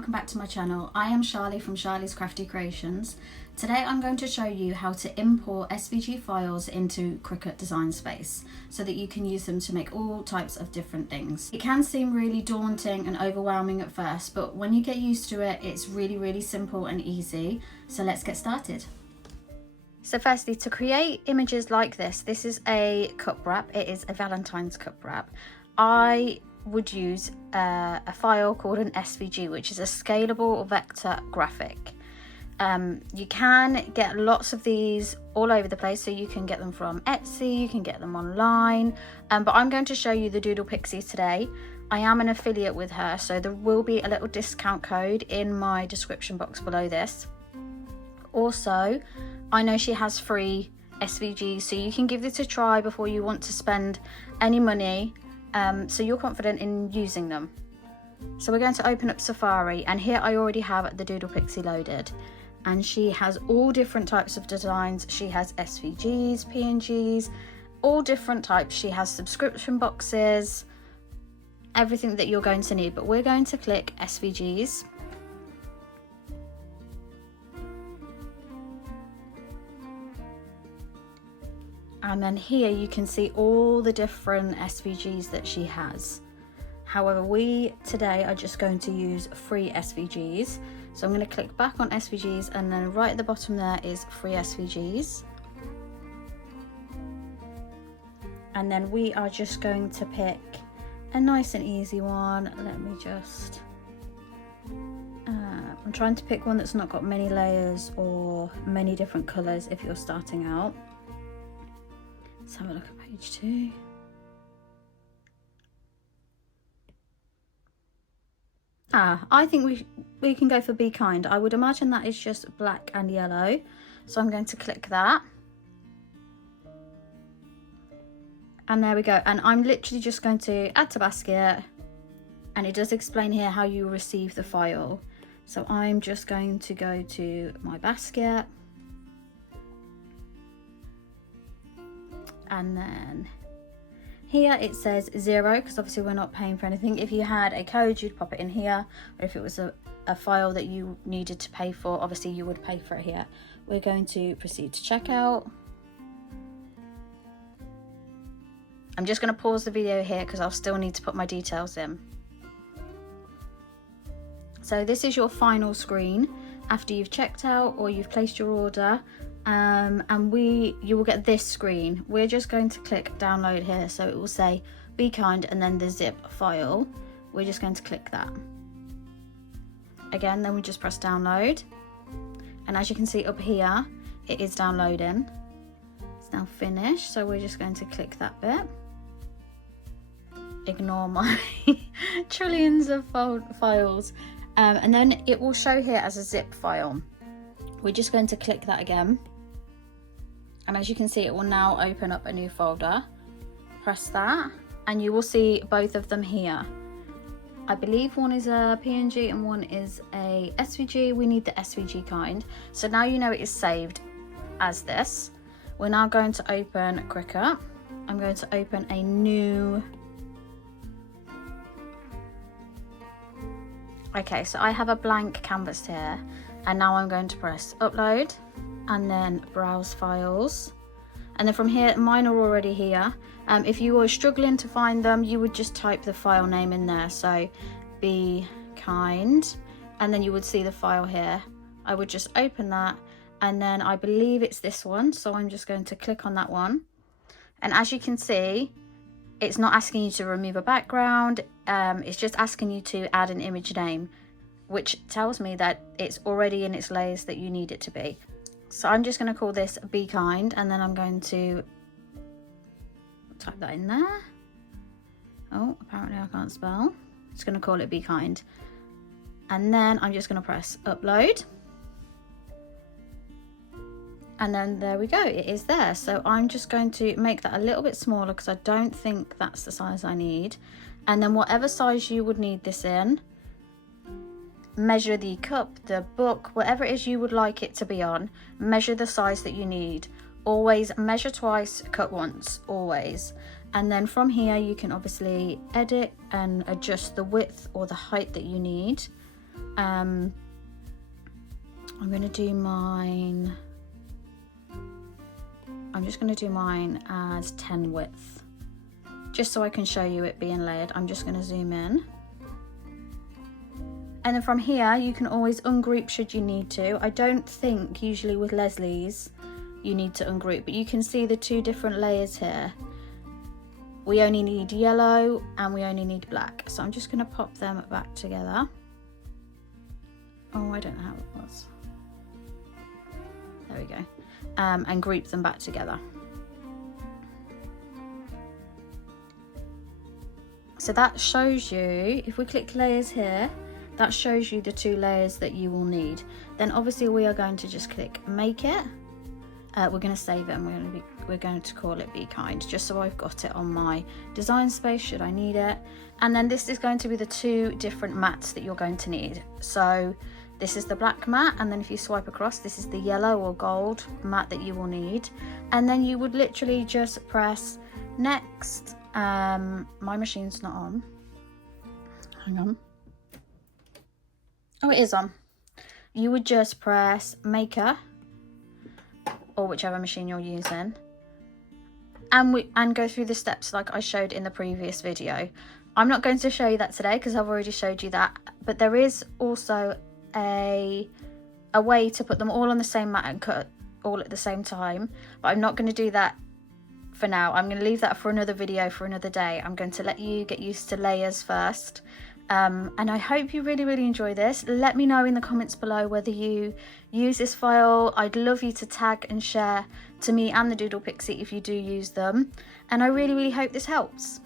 welcome back to my channel. I am Charlie from Charly's Crafty Creations. Today I'm going to show you how to import SVG files into Cricut Design Space so that you can use them to make all types of different things. It can seem really daunting and overwhelming at first, but when you get used to it, it's really simple and easy. So let's get started. So firstly, to create images like this is a cup wrap. It is a Valentine's cup wrap. I would use a file called an SVG, which is a scalable vector graphic. You can get lots of these all over the place, so you can get them from Etsy, you can get them online, but I'm going to show you the Doodle Pixie today. I am an affiliate with her, so there will be a little discount code in my description box below this. Also, I know she has free SVGs, so you can give this a try before you want to spend any money. So you're confident in using them. So we're going to open up Safari, and here I already have the Doodle Pixie loaded, and she has all different types of designs. She has SVGs, PNGs, all different types. She has subscription boxes, everything that you're going to need, but we're going to click SVGs. And then here you can see all the different SVGs that she has. However, we today are just going to use free SVGs. So I'm going to click back on SVGs, and then right at the bottom there is free SVGs. And then we are just going to pick a nice and easy one. Let me just... I'm trying to pick one that's not got many layers or many different colours if you're starting out. Let's have a look at page 2. I think we can go for Be Kind. I would imagine that is just black and yellow. So I'm going to click that. And there we go. And I'm literally just going to add to basket. And it does explain here how you receive the file. So I'm just going to go to my basket. And then here it says 0 because obviously we're not paying for anything. If you had a code, you'd pop it in here, or if it was a file that you needed to pay for, obviously you would pay for it here. We're going to proceed to checkout. I'm just going to pause the video here because I'll still need to put my details in. So this is your final screen after you've checked out or you've placed your order. And you will get this screen. We're just going to click download here, so it will say Be Kind and then the zip file. We're just going to click that again, then we just press download, and as you can see up here it is downloading. It's now finished, so we're just going to click that bit. Ignore my trillions of files, and then it will show here as a zip file. We're just going to click that again, and as you can see it will now open up a new folder. Press that and you will see both of them here. I believe one is a PNG and one is a SVG. We need the SVG kind, so now you know it is saved as this. We're now going to open Cricut. I'm going to open a new... Okay, so I have a blank canvas here. And now I'm going to press upload and then browse files. And then from here, mine are already here. If you were struggling to find them, you would just type the file name in there. So Be Kind, and then you would see the file here. I would just open that, and then I believe it's this one. So I'm just going to click on that one. And as you can see, it's not asking you to remove a background. It's just asking you to add an image name, which tells me that it's already in its layers that you need it to be. So I'm just going to call this Be Kind, and then I'm going to type that in there. Oh, apparently I can't spell. Just going to call it Be Kind. And then I'm just going to press upload. And then there we go, it is there. So I'm just going to make that a little bit smaller because I don't think that's the size I need. And then whatever size you would need this in, measure the cup, the book, whatever it is you would like it to be on, measure the size that you need. Always measure twice, cut once, always. And then from here you can obviously edit and adjust the width or the height that you need. I'm going to do mine, I'm just going to do mine as 10 width, just so I can show you it being layered. I'm just going to zoom in. And then from here, you can always ungroup should you need to. I don't think usually with Leslie's you need to ungroup, but you can see the two different layers here. We only need yellow and we only need black. So I'm just going to pop them back together. Oh, I don't know how it was. There we go. And group them back together. So that shows you, if we click layers here, that shows you the two layers that you will need. Then obviously we are going to just click make it. We're going to save it and we're going to call it Be Kind, just so I've got it on my design space should I need it. And then this is going to be the two different mats that you're going to need. So this is the black mat, and then if you swipe across, this is the yellow or gold mat that you will need. And then you would literally just press next. My machine's not on. Hang on. Oh, it is on. You would just press maker, or whichever machine you're using, and go through the steps like I showed in the previous video. I'm not going to show you that today because I've already showed you that, but there is also a way to put them all on the same mat and cut all at the same time, but I'm not going to do that for now. I'm going to leave that for another video for another day. I'm going to let you get used to layers first. And I hope you really enjoy this. Let me know in the comments below whether you use this file. I'd love you to tag and share to me and the Doodle Pixie if you do use them. And I really hope this helps.